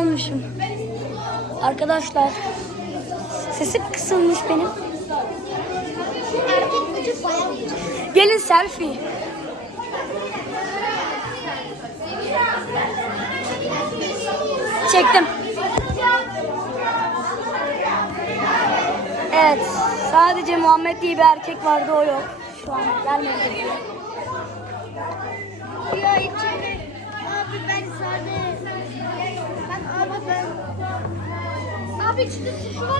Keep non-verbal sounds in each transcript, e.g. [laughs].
olmuşum. Arkadaşlar. Sesim kısılmış benim. Gelin selfie. Çektim. Evet. Sadece Muhammed diye bir erkek vardı o yok. Şu an gelmedi. Ya içeri. Abi ben sade. Ben abi ben. Abi çıktı şu var.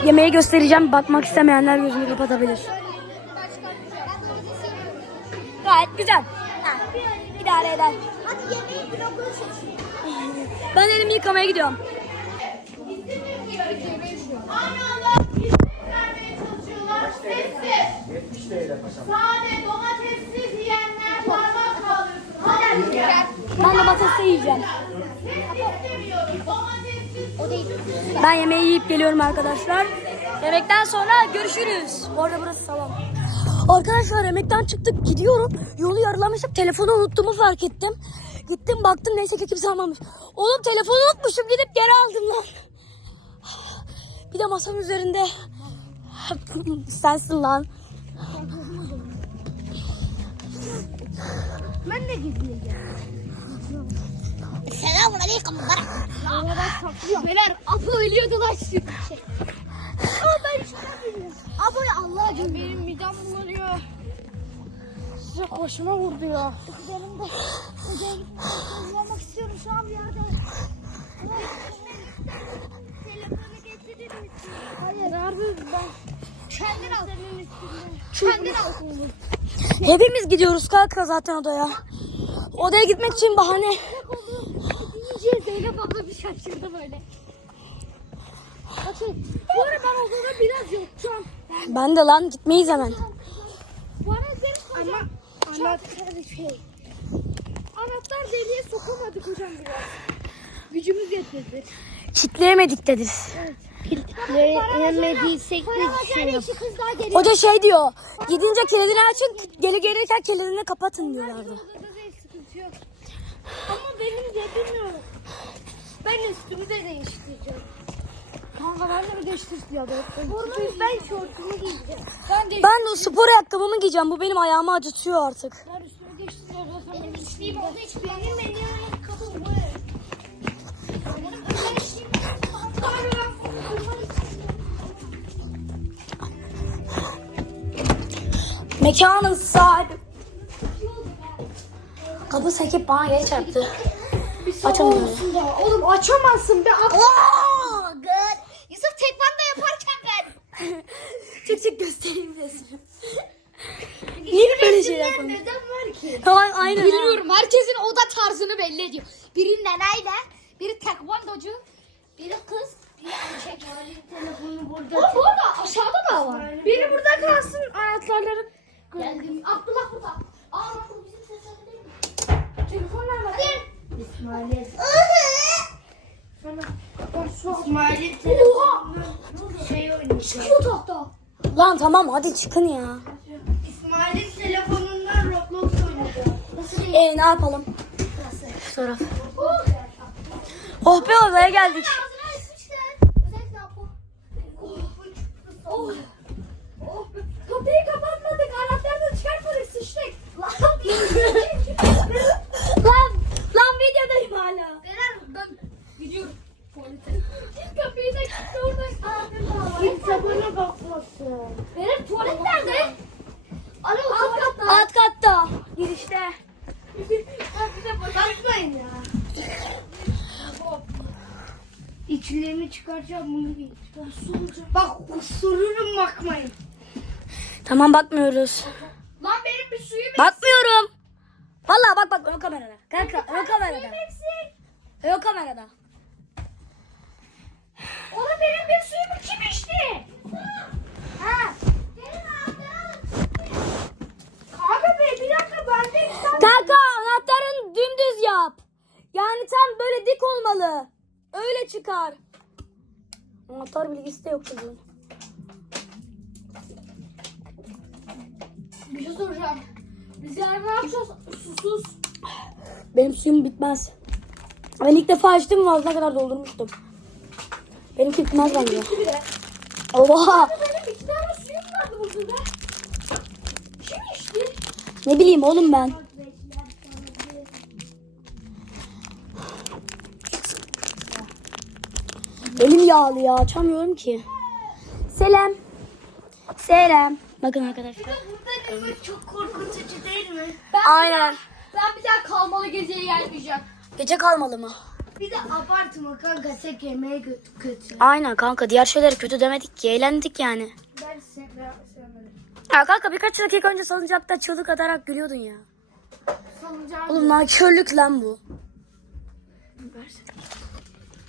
Yemeği göstereceğim. Bakmak istemeyenler gözünü kapatabilir. Gayet güzel. İdare eder. Hadi yemeği blokunu seçin. Ben elimi yıkamaya gidiyorum. Sade domatessiz yiyenler parmak kaldırsın. Hadi. Ben domatesle yiyeceğim. Ben yemeği yiyip geliyorum arkadaşlar. Yemekten sonra görüşürüz. Bu arada burası salon. Arkadaşlar yemekten çıktık gidiyorum. Yolu yarılamışım. Telefonu unuttuğumu fark ettim. Gittim baktım neyse ki kimse almamış. Oğlum telefonu unutmuşum gidip geri aldım lan. Bir de masanın üzerinde. Sensin lan. Ben de gizleyeceğim. Selamun aleyküm. Beyler Apo ölüyordu lan şu. Aa ben çıkamıyorum. Apo'yu Allah aşkına. Benim midem bulanıyor. Sıcak başıma vurdu ya. Benim de. Uyumak istiyorum şu an bir yerde. Telefonu getirir misin? Hayır abi ben. Kendin al. Kendin al. Hepimiz gidiyoruz kanka zaten odaya. Odaya gitmek için bahane. Zeynep abla bir şaşırdı böyle. Bakın. Bu ara ben odada biraz yoktum. Ben de lan gitmeyiz hemen. Bu ara. Ama anahtar şey. Anahtar deliğe sokamadık hocam biraz. Gücümüz yetmedi. Kitleyemedik dedi. De şey yok. kız daha geliyor. Hoca şey diyor. Gidince kilidini açın, geri gelirken kilidini kapatın diyorlardı. Da. Ama benim de bilmiyorum. Ben üstümü de değiştireceğim. Kanka ben de bir değiştireceğim. Formayı ben şortumu giyeceğim. Ben de Ben de spor ayakkabımı giyeceğim. Bu benim ayağımı acıtıyor artık. Ben üstümü değiştireceğim. Benim içtiğim için benim benim ayakkabım bu. Benim özel içtiğim Abi ben formayı Mekanın sahibi. Kapı sekip bana geri çarptı. Açamıyorum. Oğlum açamazsın be. Oh, good. Yusuf tekvando yaparken ben. [laughs] Çık çık göstereyim resmi. Niye böyle şeyler konuşuyorsun? Neden var ki? Tamam aynen. Bilmiyorum. Herkesin oda tarzını belli ediyor. Biri neneyle, biri tekvandocu, biri kız, biri erkek. telefonu burada. Oğlum bu arada aşağıda da var. Biri burada kalsın anahtarları. Geldim. Abdullah burada. Aa bak bu bizim sesleri değil mi? Gel. İsmail. İsmail'in telefonundan şey oynayacağım. Çıkıyor tahta. Lan tamam hadi çıkın ya. İsmail'in telefonundan Roblox oynayacağım. Nasıl değil? E ne yapalım? Şu taraf. Oh be odaya geldik. Oh. Oh. Kapıyı kapatmadık. Anahtarını çıkartmadık. Sıçtık. Lan. [laughs] Videodayım hala. Beyler ben gidiyorum. Tuvalete. Kapıyı da kilitli orada. Anahtarını al. Kimse bana bakmasın. Benim tuvalet nerede? Alo alt katta. Alt katta. Girişte. Bakmayın ya. İçlerini çıkaracağım bunu giy. Bak usururum bakmayın. Tamam bakmıyoruz. Lan benim bir suyum Bakmıyorum. Vallahi bak bak ön kamerada. Kanka ön kamerada. Ön kamerada. Oğlum benim bir suyumu kim içti? Ha. Kanka be bir dakika bende iki tane. Kanka anahtarın dümdüz yap. Yani tam böyle dik olmalı. Öyle çıkar. Anahtar bilgisi de yok çocuğun. Bir şey soracağım. Biz yani ne yapacağız? Susuz. Benim suyum bitmez. Ben ilk defa açtım ağzına kadar doldurmuştum. Benimki bitmez bence. Oha. Benim iki tane suyum vardı burada da. Kim içti? Ne bileyim oğlum ben. Elim yağlı ya açamıyorum ki. Selam. Selam. Bakın arkadaşlar. Burada çok korkutucu değil mi? Ben Aynen. Ben bir daha kalmalı geziye gelmeyeceğim. Gece kalmalı mı? Bir de abartma kanka tek yemeğe kötü. Aynen kanka diğer şeyleri kötü demedik ki eğlendik yani. Ben sevmedim. Ya kanka birkaç dakika önce salıncakta çığlık atarak gülüyordun ya. Sanacağım. Oğlum nankörlük lan bu.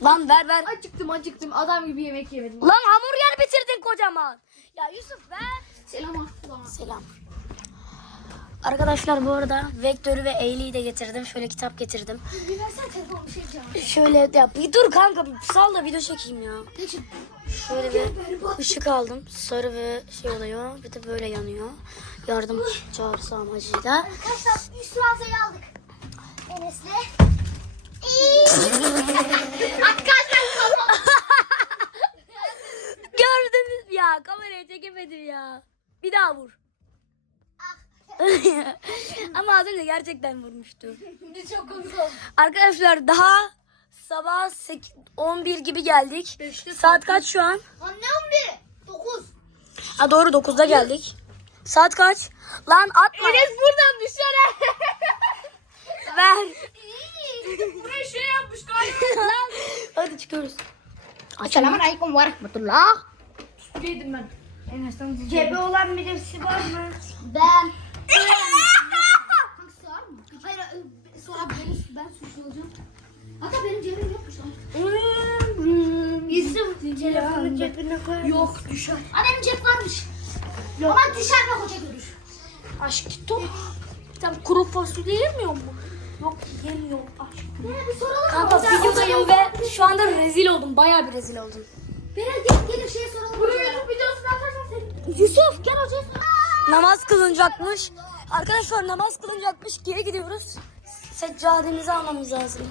Lan ver ver. Acıktım acıktım. Adam gibi yemek yemedim. Lan hamburger bitirdin kocaman. Ya Yusuf ver. Selam. Selam. Arkadaşlar bu arada Vektör'ü ve Eğli'yi de getirdim. Şöyle kitap getirdim. Bir versene telefon bir şey diyeceğim. Şöyle ya bir dur kanka bir sal da video çekeyim ya. Şöyle bir ışık aldım. Sarı ve şey oluyor. Bir de böyle yanıyor. Yardım çağrısı amacıyla. Arkadaşlar üst mağazayı aldık. Enes'le. Arkadaşlar kalmalı. [laughs] Gördünüz ya kameraya çekemedim ya. Bir daha vur. [laughs] Ama az önce gerçekten vurmuştu. Şimdi çok komik oldu. Arkadaşlar daha sabah 8, 11 gibi geldik. Beşte Saat kaç şu an? Anne 11. 9. Ha doğru 9'da geldik. Saat kaç? Lan atma. Enes buradan dışarı. [laughs] Ver. Buraya şey yapmış galiba. [laughs] Lan. Hadi çıkıyoruz. Assalamu alaikum ve rahmetullah. Yedim ben. Enes'ten Gebe olan birisi var mı? Ben. Hangisi var mı? Hayır, ben suçlu olacağım. Hatta benim cebim yokmuş. Yusuf telefonu cebine koy. Yok düşer. Aa benim cep varmış. Ama düşer ve hoca görür. Aşk top. Tam kuru fasulye yemiyor mu? Yok yemiyor aşk. Bana bir soralım? Kanka videodayım ve şu anda rezil oldum. Bayağı bir rezil oldum. Beren gel gelir şey soralım. Buraya YouTube videosunu atarsan seni. Yusuf gel hocaya Namaz kılınacakmış. Arkadaşlar namaz kılınacakmış. Geri gidiyoruz. Seccademizi almamız lazım.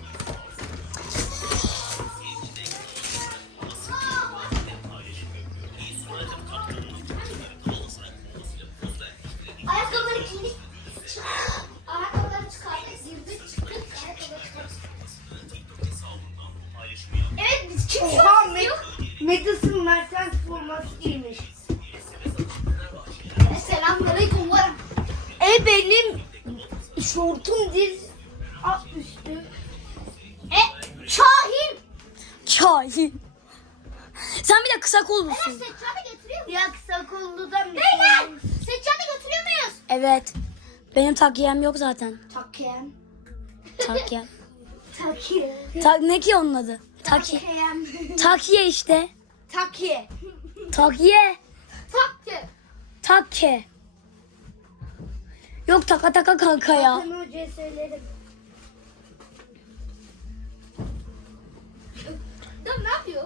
Kısa kol Evet musun? seccade getiriyor muyuz? Ya kısa kolludan Beyler seccade götürüyor muyuz? Evet. Benim takyem yok zaten. Takem. Takyem. [laughs] Takiye. Ta ne ki onun adı? Taki. Takem. Takiye işte. Takiye. Takiye. Takke. Takke. Yok taka taka kanka ya. Hakan Hoca'ya söylerim. Ya ne yapıyor?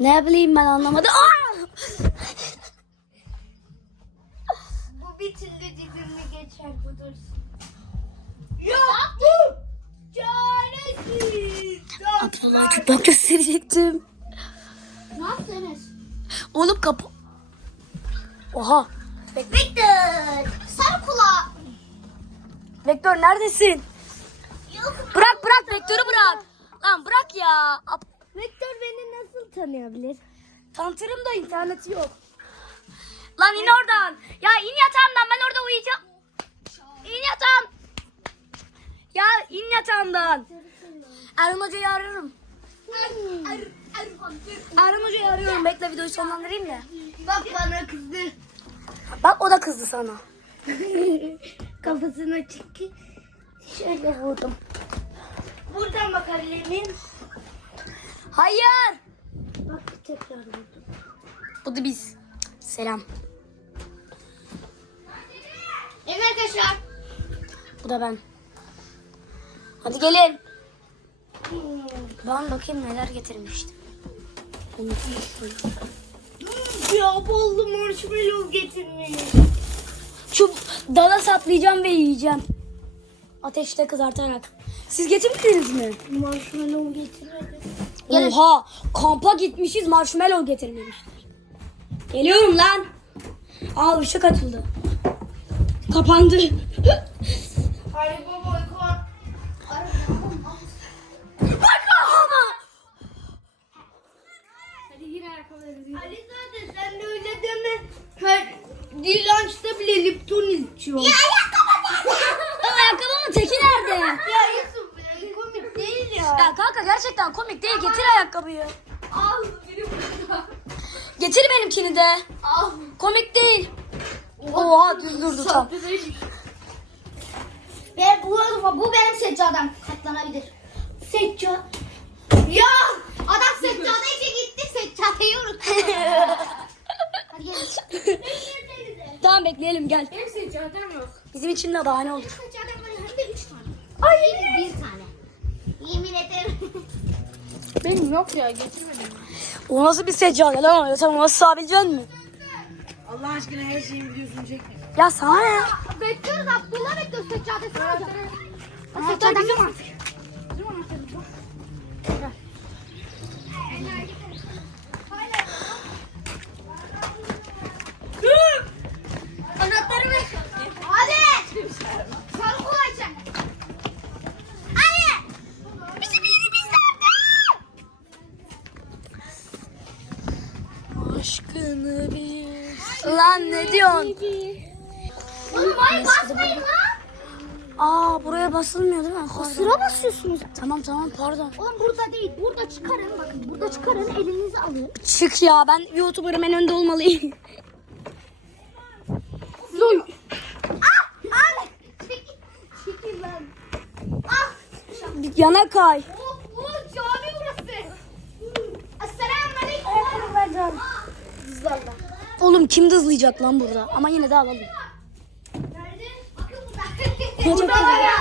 Ne bileyim ben anlamadım. Aa! Bu bir türlü dibimi geçer bu dursun. Ya dur. Çaresiz. Abdullah çok ben gösterecektim. Ne yaptı Enes? Oğlum kapı. Oha. Victor. Sarı kulağı. Vektör neredesin? Yok. Bırak bırak Vektör'ü bırak. Lan bırak ya. Vektör beni nasıl tanıyabilir? Tanıtırım da interneti yok. Lan in oradan. Ya in yatağımdan ben orada uyuyacağım. İn yatağım. Ya in yatağımdan. Erhan Hoca'yı er, Erhan. Hoca'yı arıyorum. Bekle videoyu sonlandırayım da. Bak bana kızdı. Bak o da kızdı sana. [laughs] Kafasına çekti. Şöyle vurdum. Buradan bakabilir miyim? Hayır. Bak tekrar vurdum. Bu da biz. Selam. Evet arkadaşlar. Bu da ben. Hadi gelin. Ben bakayım neler getirmiştim. Ya bollu marshmallow getirmiş. Şu dala saplayacağım ve yiyeceğim. Ateşte kızartarak. Siz getirmediniz mi? Marshmallow getirmedi. Gelin. Oha kampa gitmişiz marshmallow getirmemişler. Geliyorum lan. Aa ışık açıldı. Kapandı. Uyku var. Hadi ayakkabıları Ali zaten sen de öyle deme. Her lunchta bile Lipton içiyor. Ya, Ayakkabımın teki nerede? ya ya. Ya kanka gerçekten komik değil. Getir ayakkabıyı. Al biri burada. Getir benimkini de. Al. Komik değil. Oha düz durdu tam. Ve bu, bu benim seccadem. Katlanabilir. Seccade. Ya adam seccade işe gitti. Seccadeyi unuttu. [laughs] Hadi gelin. Tamam bekleyelim gel. Benim seccadem yok. Bizim için de bahane olur. Seccadem var hem de üç tane. Ay bir tane. Yemin ederim. Benim yok ya getirmedim. O nasıl bir seccade lan öyle? Sen onu nasıl sığabilecek misin? Allah aşkına her şeyi biliyorsun çekme. Ya sana ne? Bekliyoruz Abdullah bekliyoruz seccadesini alacak. Seccadem yok artık. Buraya basılmıyor değil mi? Pardon. Sıra basıyorsunuz. Tamam tamam pardon. Oğlum burada değil. Burada çıkarın. Bakın burada çıkarın. Elinizi alın. Çık ya ben YouTuber'ım en önde olmalıyım. Zoy. Ah! Al. Çekil. Çekil lan. Ah. Bir yana kay. Oh, oh, cami burası. Esselamu aleyküm. Oğlum kim hızlayacak lan burada? Ama yine de alalım. Burada güzel. ya.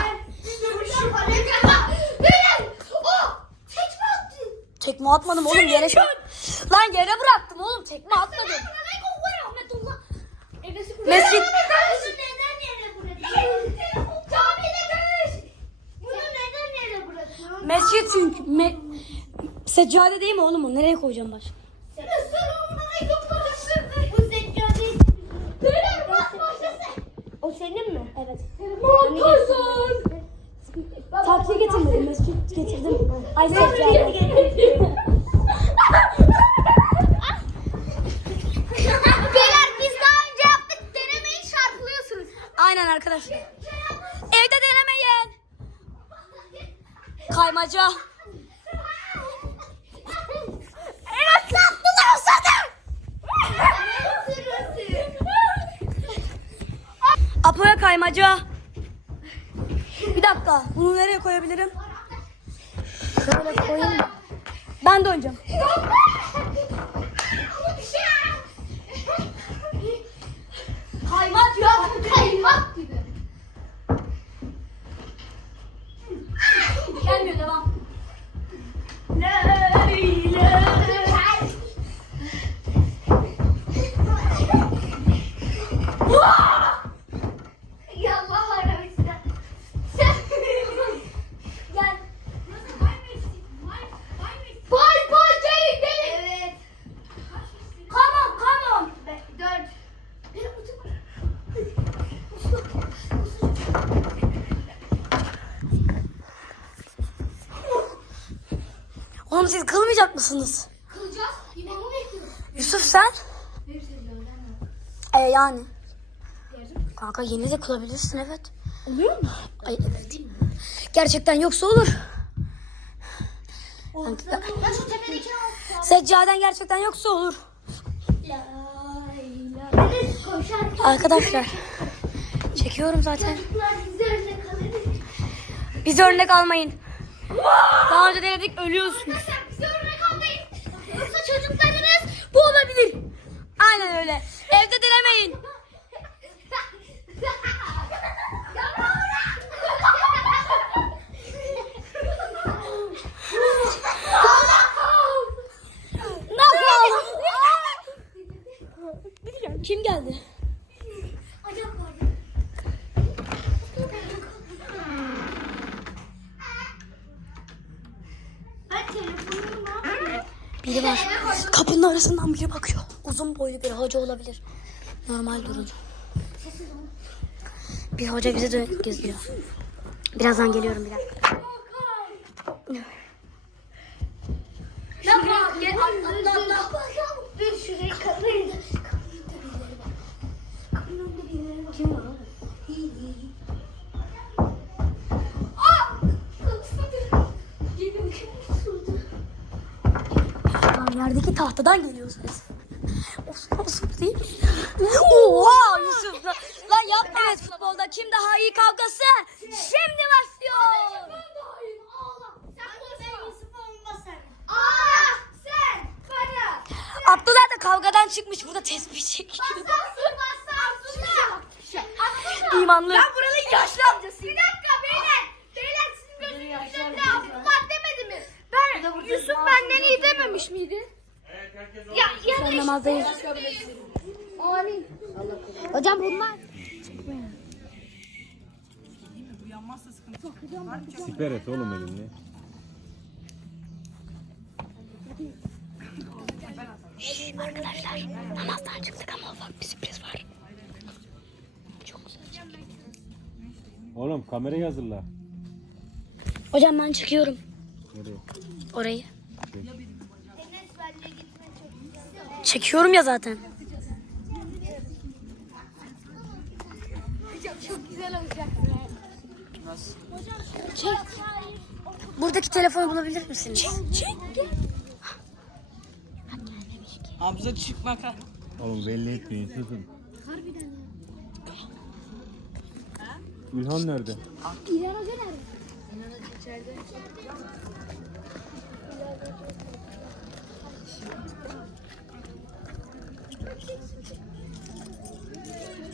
Tekme. Tekme atmadım oğlum yere. Lan yere bıraktım oğlum tekme atmadım. Bırakıyorsun? Mescit çünkü. Me Seccade değil mi oğlum o? Nereye koyacağım başka? Bu seccade. Beyler bas başlasın. O senin mi? Evet. Montajın. Taksiye getirmedim. Mescit getirdim. Ay kılmayacak mısınız? Kılacağız. İmamı bekliyoruz. Yusuf sen? E yani. Kanka yine de kılabilirsin evet. Oluyor mu? Ay evet. Gerçekten yoksa olur. Şu tepedekini al. Seccaden gerçekten yoksa olur. Arkadaşlar. [laughs] Çekiyorum zaten. Bizi örnek almayın. Daha önce denedik ölüyorsunuz. Arkadaşlar bize örnek almayın. Yoksa çocuklarınız Bu olabilir. Aynen öyle. Evde denemeyin. Kim geldi? Biri var. Kapının arasından biri bakıyor. Uzun boylu bir hoca olabilir. Normal durun. Bir hoca bizi de geziyor. Birazdan geliyorum bir dakika. Yerdeki tahtadan geliyor ses. Olsun olsun değil mi? Oha Yusuf. Lan, lan yapma evet futbolda kim daha iyi kavgası. Şimdi başlıyor. Aa, sen bana. Abdullah da kavgadan çıkmış burada tespih çekiyor. Basarsın basarsın. İmanlı. Ben buranın yaşlı amcasıyım. Bir dakika beyler. Beyler sizin gözünüzün önünde Abdullah demedi mi? Ben Yusuf benden iyi dememiş miydi? Ya Sen ya namazdayız. Amin. Hocam bunlar. Siper et oğlum elinle. Arkadaşlar namazdan çıktık ama ufak bir sürpriz var. Çok güzel. Oğlum kamerayı hazırla. Hocam ben çıkıyorum. Nereye? Orayı. Çekiyorum ya zaten. Çok güzel olacak. Buradaki telefonu bulabilir misiniz? Hamza çıkmak ha. Oğlum belli etmeyin susun. İlhan nerede? İlhan Hoca nerede?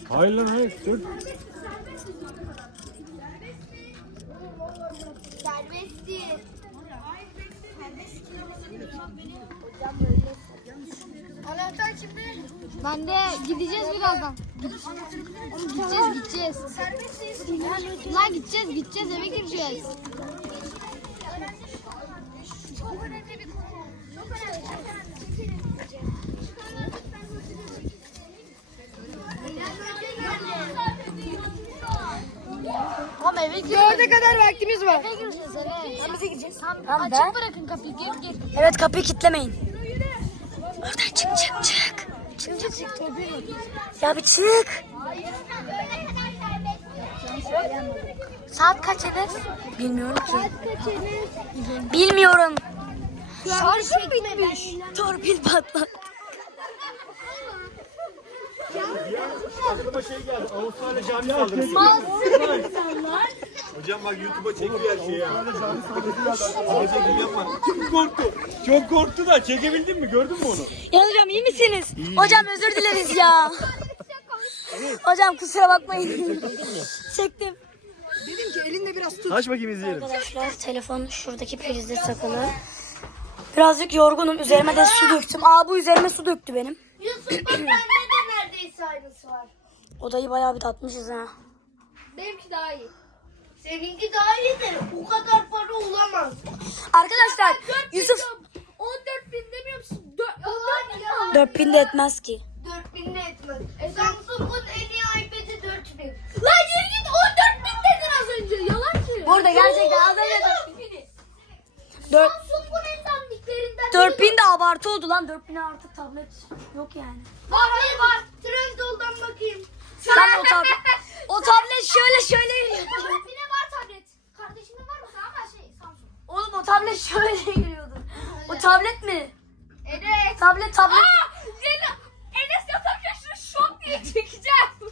Hayır lan hayır dur. Anahtar kimde? Ben de gideceğiz birazdan. Gideceğiz gideceğiz. Lan gideceğiz gideceğiz eve gireceğiz. Çok önemli bir konu. Çok önemli. Tamam eve gireceğiz. Dörde kadar vaktimiz var. Tamam, açık ben- bırakın kapıyı gir gir. Evet kapıyı kilitlemeyin. Oradan çık çık çık. Çık çık çık. Ya bir çık. Saat kaç eder? Bilmiyorum ki. Bilmiyorum. Şarjım bitmiş. Torpil patlat. Aklıma şey geldi. Avustralya cami saldırısı. Hocam bak YouTube'a çekiyor her şeyi ya. Sadece gibi yapma. Çok korktu. Çok korktu da çekebildin mi? Gördün mü onu? Ya hocam iyi misiniz? Hocam özür dileriz ya. hocam kusura bakmayın. Çektim. Aç bakayım izleyelim. Arkadaşlar telefon şuradaki prizde takılı. Birazcık yorgunum. Üzerime de su döktüm. Aa bu üzerime su döktü benim. Yusuf bak bende de neredeyse aynısı var. Odayı bayağı bir tatmışız ha. Benimki daha iyi. Seninki daha iyi de o kadar para olamaz. Arkadaşlar Yusuf 14 bin demiyor musun? 14 bin yalan. 4000 de etmez ki. 4 bin de etmez. E Samsung'un en iyi iPad'i 4 bin. Lan yürü git 14 bin dedin az önce. Yalan ki. Burada gerçekten az önce önce. 4 Samsung'un en dandiklerinden 4000 de abartı oldu lan. 4000'e artık tablet yok yani. Var var var. Trendyol'dan bakayım. Lan o tablet, o tablet şöyle şöyle yürüyor. Benim var tablet. Kardeşimin var mı? Ama şey Samsung. Oğlum o tablet şöyle yürüyordu. O tablet mi? Evet. Tablet tablet. Zeyno, Enes yatarken şunu şok diye çekeceğim. [laughs]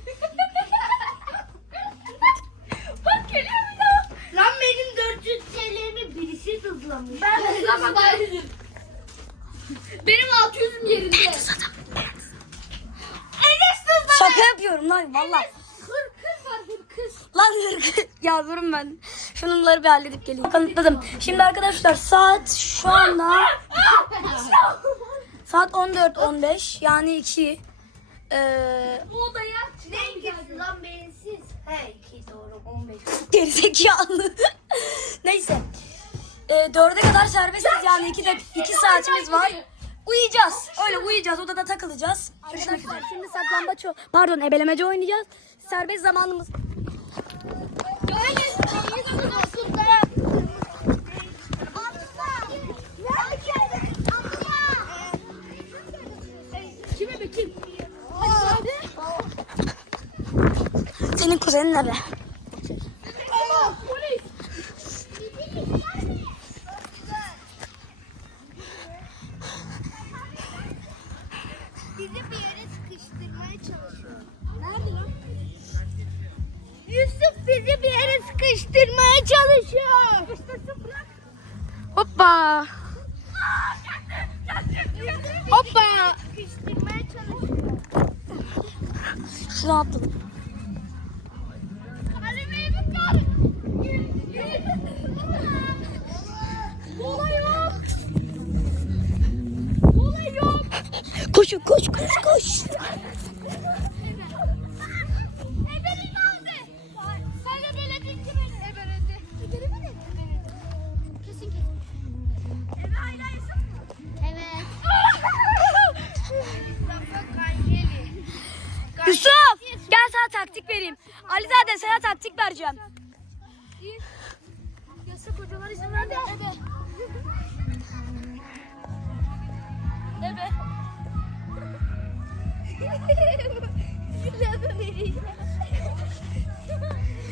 Bak geliyor bir daha. Lan benim 400 TL'mi birisi hızlamış. Ben hızlamadım. Benim 600'üm yerinde. Enes hızlamış. Şaka yapıyorum lan valla. Hır kız var hır kız. Lan. Ya durun ben. Şunları bir halledip geleyim. Kanıtladım. Şimdi arkadaşlar saat şu anda saat 14.15 yani 2. Ee, Bu odaya ne ikisi lan beyinsiz? He 2 doğru 15. gerizekalı. Neyse. e, dörde kadar serbestiz yani iki, de, iki saatimiz var. Uyuyacağız. Öyle uyuyacağız. Odada takılacağız. Görüşmek üzere. Şimdi saklambaç o- Pardon ebelemece oynayacağız. Serbest zamanımız. Senin kuzenin nerede? Bizi bir yere sıkıştırmaya çalışıyor. Sıkıştırsın bırak. Hoppa. Hoppa. Sıkıştırmaya çalışıyor. Şunu attım.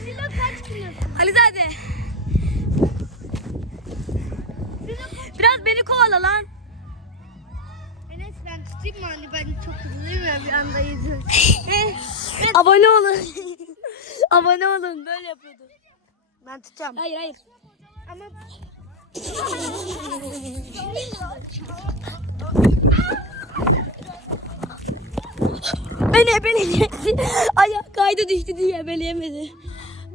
Silo kaç kilo? Alizade. Biraz beni kovala lan. Enes ben tutayım mı hani ben çok hızlıyım ya bir anda yedim. [laughs] Abone olun. [laughs] Abone olun. Böyle yapıyordu. Ben tutacağım. Hayır hayır. Ama [laughs] Beni ebeleyecekti. Ayak kaydı düştü diye ebeleyemedi.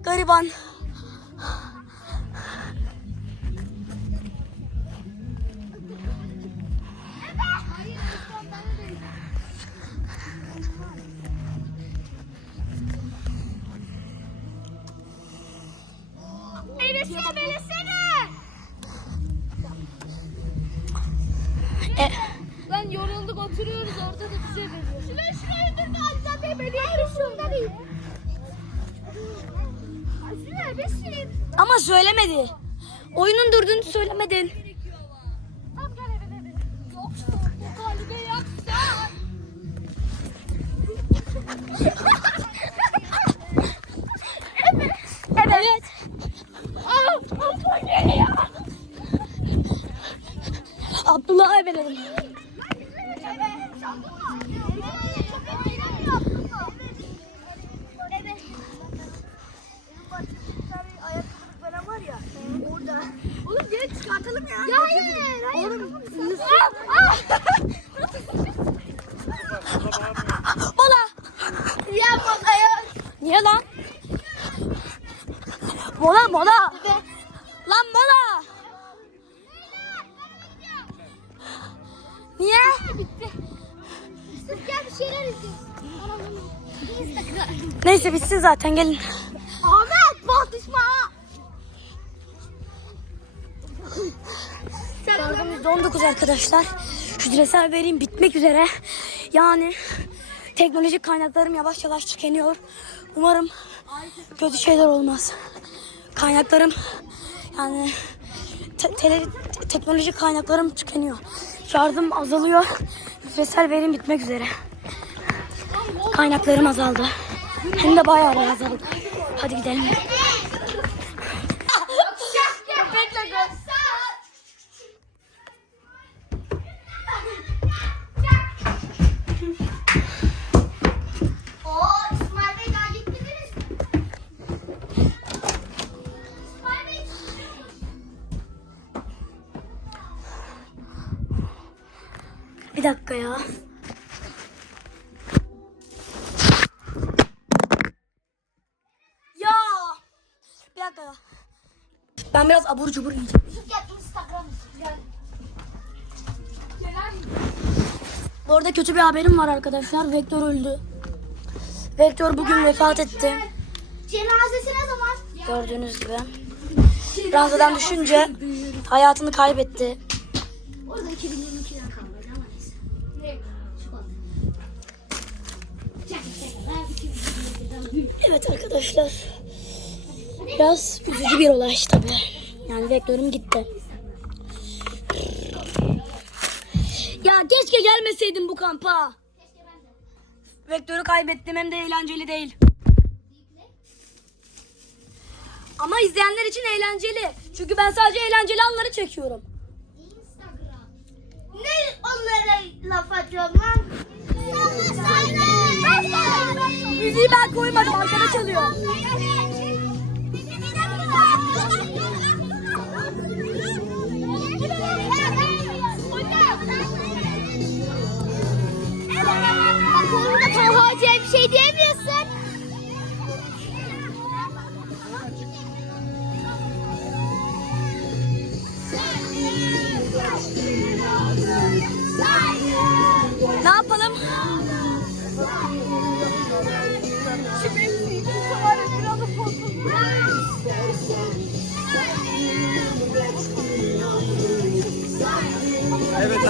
Gariban. Enes'i ebelesene. E, Lan yorulduk oturuyoruz orada da bize ebeliyor. Şuraya şuraya dur da Alizade ebeliyor. Hayır şundan iyi. Şuraya ebesin. ama söylemedi. Oyunun durduğunu söylemedin. Tamam gel ebele çıkartalım ya. Ya hayır. hayır. Oğlum [laughs] Mola. Ya bakaya. Niye lan? Mola mola. Lan mola. Niye? Bitti. Sırf gel bir şeyler. Instagram. Neyse bitsin zaten gelin. Ahmet bak düşme ha. Şarjımız 19 arkadaşlar. Hücresel verim bitmek üzere. Yani teknolojik kaynaklarım yavaş yavaş tükeniyor. Umarım kötü şeyler olmaz. Kaynaklarım yani te- tele- teknolojik kaynaklarım tükeniyor. Şarjım azalıyor. Hücresel verim bitmek üzere. Kaynaklarım azaldı. Hem de bayağı bir azaldı. Hadi gidelim. Abur cubur. Gel. Bu arada kötü bir haberim var arkadaşlar. Vektör öldü. Vektör bugün vefat etti. Cenazesi ne zaman? Gördüğünüz gibi. Ranzadan düşünce hayatını kaybetti. Orada 2022'den kalmadı ama neyse. Ne? Çikolata. Çak çak. Ben 2022'den büyük. Evet arkadaşlar. Biraz üzücü bir olay tabii. Vektörüm gitti. Ya keşke gelmeseydim bu kampa. Vektörü kaybettim hem de eğlenceli değil. Ama izleyenler için eğlenceli. Çünkü ben sadece eğlenceli anları çekiyorum. Ne onlara laf atıyorsun lan? Müziği ben koymadım arkada çalıyor. Bak Talha Hoca'ya bir şey diyemiyorsun.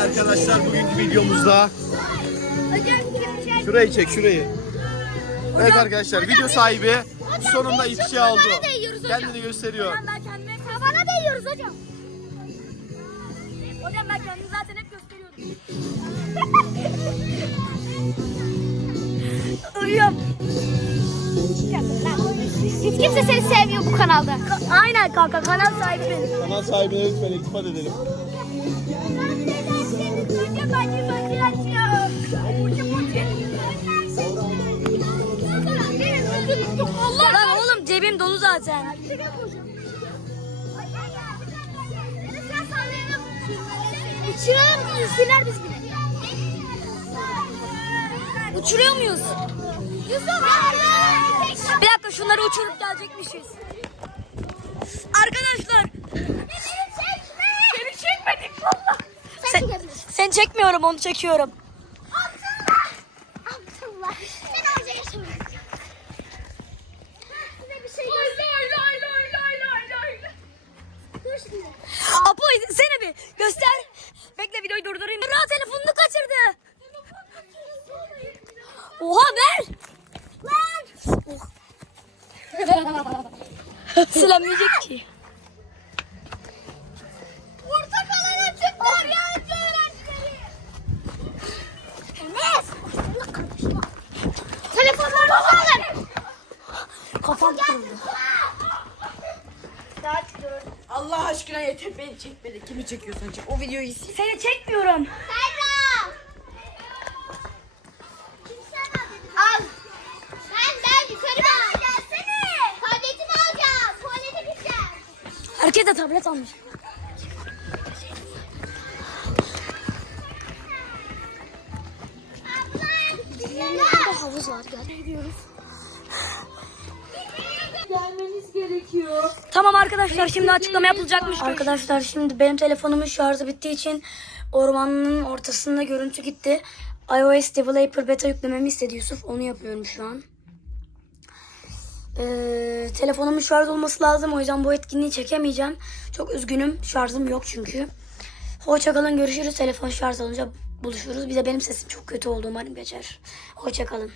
Arkadaşlar bugünkü videomuzda Şurayı çek şurayı. Evet arkadaşlar video sahibi sonunda ifşa oldu. Kendini gösteriyor. Ben kendime Tavana değiyoruz hocam. Hocam ben kendimi zaten hep gösteriyorum. [laughs] Uyuyorum. Hiç kimse seni sevmiyor bu kanalda. Ka- Aynen kanka kanal sahibi benim. Kanal sahibine lütfen iltifat edelim. Dolu zaten. Uçuralım gitsinler biz gibi. Uçuruyor muyuz? Bir dakika şunları uçurup gelecekmişiz. Arkadaşlar. Seni çekmedik valla. Sen seni çekmiyorum onu çekiyorum. Seni bir göster. Bekle videoyu durdurayım. Ra telefonunu kaçırdı. Oha ver. Lan. Oh. Silemeyecek ki. Portakalın açıklar ya öğrencileri. Enes. Telefonlarınızı alın. Kafam kırıldı. Allah aşkına yeter beni çekmedi. Kimi çekiyorsan çek. O videoyu sil. Seni çekmiyorum. Serra. Al. Ben ben yukarı bak. Gelsene. Tabletimi alacağım. Tuvalete gideceğim. Herkes de tablet almış. Arkadaşlar şimdi açıklama yapılacakmış. Arkadaşlar şimdi benim telefonumun şarjı bittiği için ormanın ortasında görüntü gitti. iOS Developer Beta yüklememi istedi Yusuf. Onu yapıyorum şu an. Ee, telefonumun şarj olması lazım. O yüzden bu etkinliği çekemeyeceğim. Çok üzgünüm. Şarjım yok çünkü. Hoşçakalın. Görüşürüz. Telefon şarj olunca buluşuruz. Bir de benim sesim çok kötü oldu. Umarım geçer. Hoşçakalın.